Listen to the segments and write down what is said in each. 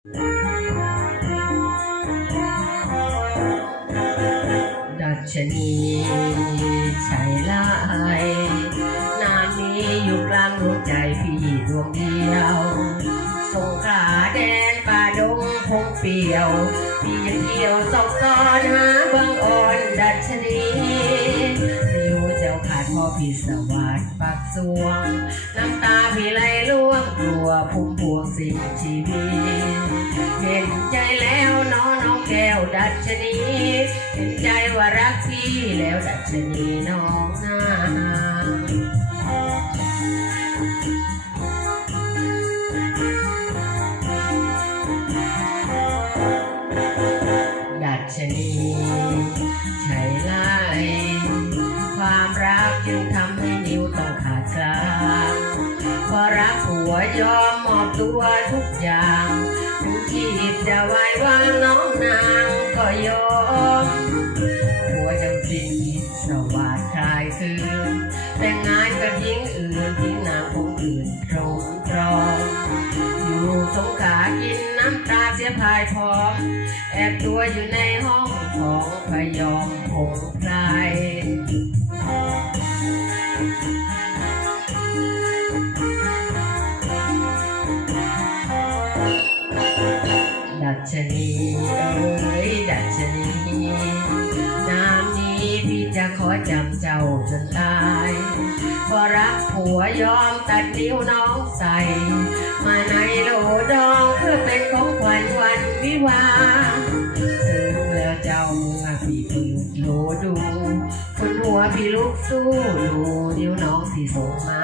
ดัชนีใช่ลายนานนี้อยู่กลางดวงใจพี่ดวงเดียว สงขาแดนป่าดงพงเปียว พี่ยังเที่ยวสองซอนหาบางอ่อนดัชนีนิ้วเจ้าขาดพอพี่สวัสดปากสวง น้ำตาพี่ไหลล่วงกลัวพุ่มพวงสิ้นชีวิต ดัชนีเห็นใจว่ารักพี่แล้วดัชนีน้องนาดัชนีใช่ไลายความรักจึงทำให้นิ้วต้องขาดกลางเพราะรักผัวยอ ตัวทุกอย่างถึงชีพจะไว้วางน้องนางก็ยอมผัวจำสิ้นคิดสวัสดคลายคืนแต่งงานกับหญิงอื่นทิ้งนางคงอื่นตรงตรองอยู่สงขากินน้ำตาเสียพายพร้อมแอบตัวอยู่ในห้องของพยอมคงไพร ชนีเอ้ยดัชนีน้ำนี้พี่จะขอจำเจ้าจนตายเพราะรักผัวยอมตัดนิ้วน้องใส่ มาในโหลดองเพื่อเป็นของขวัญวันวิวาซึ่งแล้วเจ้าเมื่อพี่เปิดโหลดูคนหัวพี่ลุกสู้ดูนิ้วน้องที่ส่งมา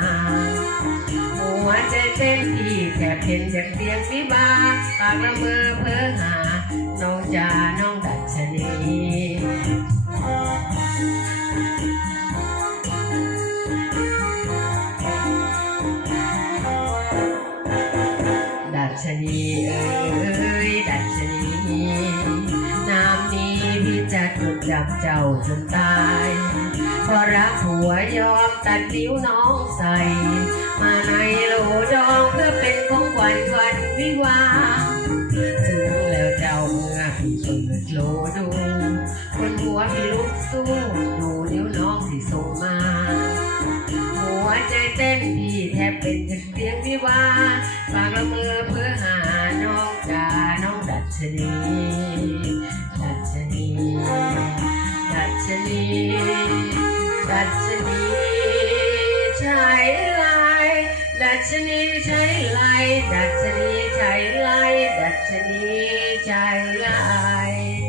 หัวใจเต้นพี่ เห็นจากเสียงวิบาปากละเมอเพ้อหา น้องจาน้องดัชนีดัชนีเอ้ยดัชนีน้ำนี้พี่จะจดจำเจ้าจนตายเพราะรักผัวยอมตัดนิ้วน้องใส่ องขวัญวันวิวาถึงแล้วเจ้าเมื่อพี่เปิดโลดูคนหัวพี่ลุกสู้ดูนิ้วน้องที่ส่งมาหัวใจเต้นพี่แทบเป็นถึงเสียงวิวาฝากละเมอเพื่อหาน้องจาน้องดัชนีดัชนี ดัชนีใช้ลดัชนีใช้ลดัชนีใช้ล